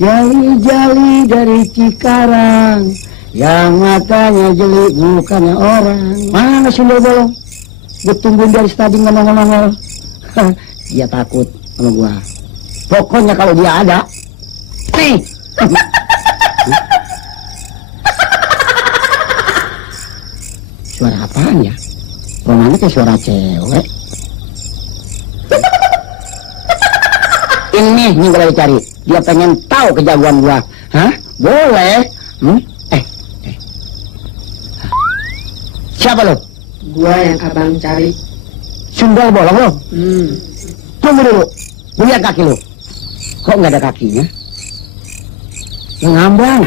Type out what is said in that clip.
Jali-jali dari Cikarang, yang matanya jeli bukannya orang. Mana sundel bolong? Gue tungguin dari tadi ngomong-ngomong. Dia takut sama gua. Pokoknya kalau dia ada, nih. Suara apaan ya? Mana kayak suara cewek? Ini gue lagi cari. Dia pengen tahu kejagoan gua. Hah? Boleh? Siapa lo? Gua yang abang cari. Sundel bolong lo? Tunggu dulu. Gue lihat kaki lo. Kok nggak ada kakinya? Ngambang.